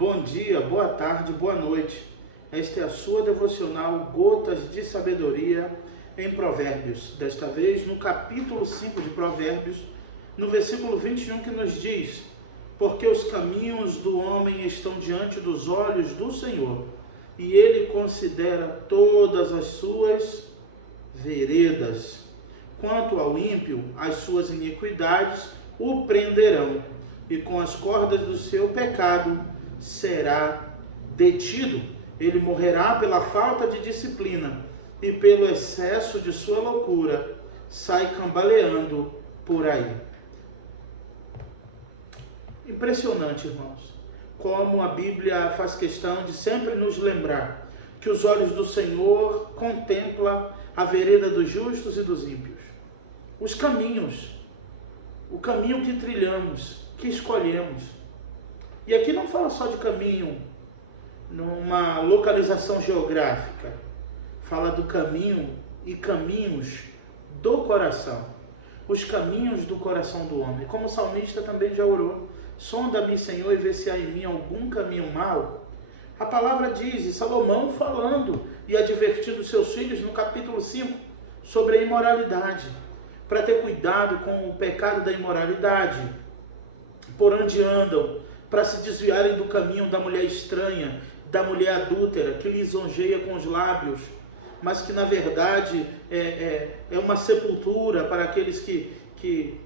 Bom dia, boa tarde, boa noite. Esta é a sua devocional Gotas de Sabedoria em Provérbios. Desta vez no capítulo 5 de Provérbios, no versículo 21, que nos diz: porque os caminhos do homem estão diante dos olhos do Senhor, e ele considera todas as suas veredas. Quanto ao ímpio, as suas iniquidades o prenderão, e com as cordas do seu pecado será detido. Ele morrerá pela falta de disciplina, e pelo excesso de sua loucura sai cambaleando por aí. Impressionante, irmãos, como a Bíblia faz questão de sempre nos lembrar que os olhos do Senhor contemplam a vereda dos justos e dos ímpios. Os caminhos, o caminho que trilhamos, que escolhemos. E aqui não fala só de caminho numa localização geográfica, fala do caminho e caminhos do coração, os caminhos do coração do homem. Como o salmista também já orou: sonda-me, Senhor, e vê se há em mim algum caminho mau. A palavra diz, e Salomão falando e advertindo seus filhos no capítulo 5 sobre a imoralidade, para ter cuidado com o pecado da imoralidade, por onde andam, para se desviarem do caminho da mulher estranha, da mulher adúltera, que lisonjeia com os lábios, mas que na verdade é uma sepultura para aqueles que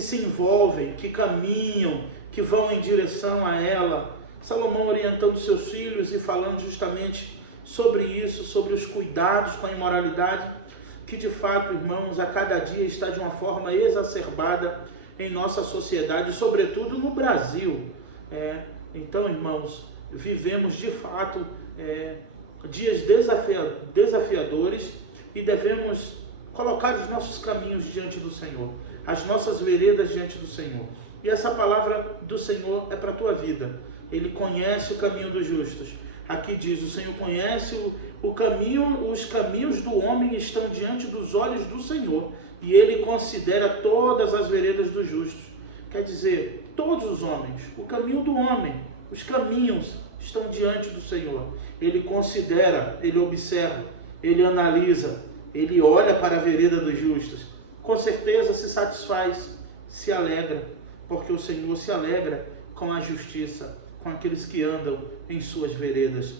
se envolvem, que caminham, que vão em direção a ela. Salomão orientando seus filhos e falando justamente sobre isso, sobre os cuidados com a imoralidade, que de fato, irmãos, a cada dia está de uma forma exacerbada em nossa sociedade, sobretudo no Brasil. Então, irmãos, vivemos de fato dias desafiadores e devemos colocar os nossos caminhos diante do Senhor, as nossas veredas diante do Senhor. E essa palavra do Senhor é para a tua vida. Ele conhece o caminho dos justos. Aqui diz: o Senhor conhece o caminho, os caminhos do homem estão diante dos olhos do Senhor, e ele considera todas as veredas dos justos. Quer dizer, todos os homens, o caminho do homem, os caminhos estão diante do Senhor. Ele considera, ele observa, ele analisa, ele olha para a vereda dos justos. Com certeza se satisfaz, se alegra, porque o Senhor se alegra com a justiça, com aqueles que andam em suas veredas.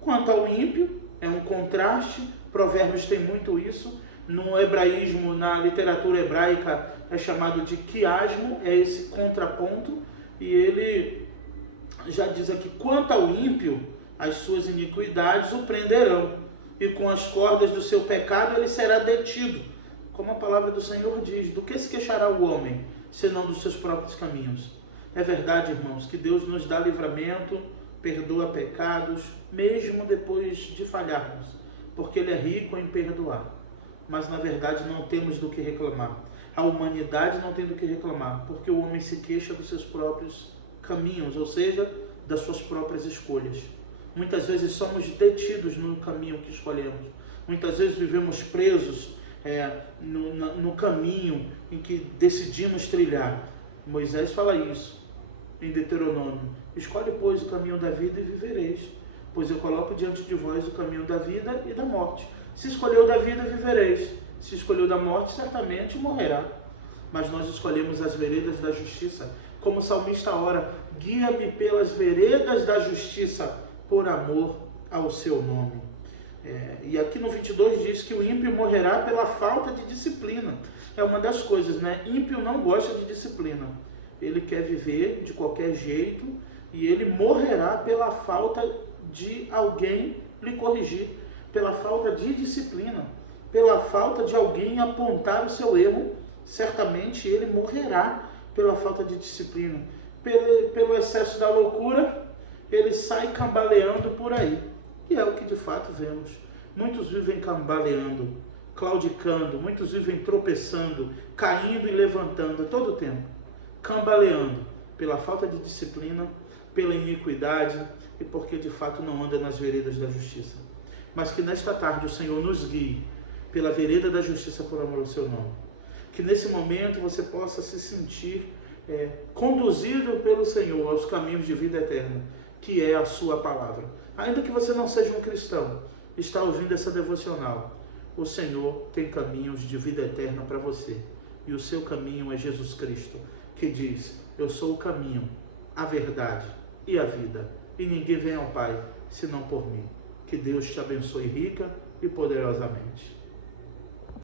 Quanto ao ímpio, é um contraste. Provérbios tem muito isso. No hebraísmo, na literatura hebraica, é chamado de quiasmo, é esse contraponto. E ele já diz aqui: quanto ao ímpio, as suas iniquidades o prenderão, e com as cordas do seu pecado ele será detido. Como a palavra do Senhor diz: do que se queixará o homem, senão dos seus próprios caminhos? É verdade, irmãos, que Deus nos dá livramento, perdoa pecados, mesmo depois de falharmos, porque Ele é rico em perdoar. Mas, na verdade, não temos do que reclamar. A humanidade não tem do que reclamar, porque o homem se queixa dos seus próprios caminhos, ou seja, das suas próprias escolhas. Muitas vezes somos detidos no caminho que escolhemos. Muitas vezes vivemos presos no caminho em que decidimos trilhar. Moisés fala isso em Deuteronômio: escolhe, pois, o caminho da vida e vivereis, pois eu coloco diante de vós o caminho da vida e da morte. Se escolheu da vida, vivereis; se escolheu da morte, certamente morrerá. Mas nós escolhemos as veredas da justiça, como o salmista ora: guia-me pelas veredas da justiça, por amor ao seu nome. E aqui no 22 diz que o ímpio morrerá pela falta de disciplina. É uma das coisas, né? Ímpio não gosta de disciplina. Ele quer viver de qualquer jeito e ele morrerá pela falta de alguém lhe corrigir, pela falta de disciplina, pela falta de alguém apontar o seu erro. Certamente ele morrerá pela falta de disciplina. Pelo excesso da loucura, ele sai cambaleando por aí. E é o que de fato vemos. Muitos vivem cambaleando, claudicando, muitos vivem tropeçando, caindo e levantando a todo tempo, cambaleando pela falta de disciplina, pela iniquidade e porque de fato não anda nas veredas da justiça. Mas que nesta tarde o Senhor nos guie pela vereda da justiça por amor ao seu nome. Que nesse momento você possa se sentir conduzido pelo Senhor aos caminhos de vida eterna. que é a sua palavra. Ainda que você não seja um cristão, está ouvindo essa devocional, o Senhor tem caminhos de vida eterna para você. E o seu caminho é Jesus Cristo, que diz: eu sou o caminho, a verdade e a vida, e ninguém vem ao Pai senão por mim. Que Deus te abençoe rica e poderosamente.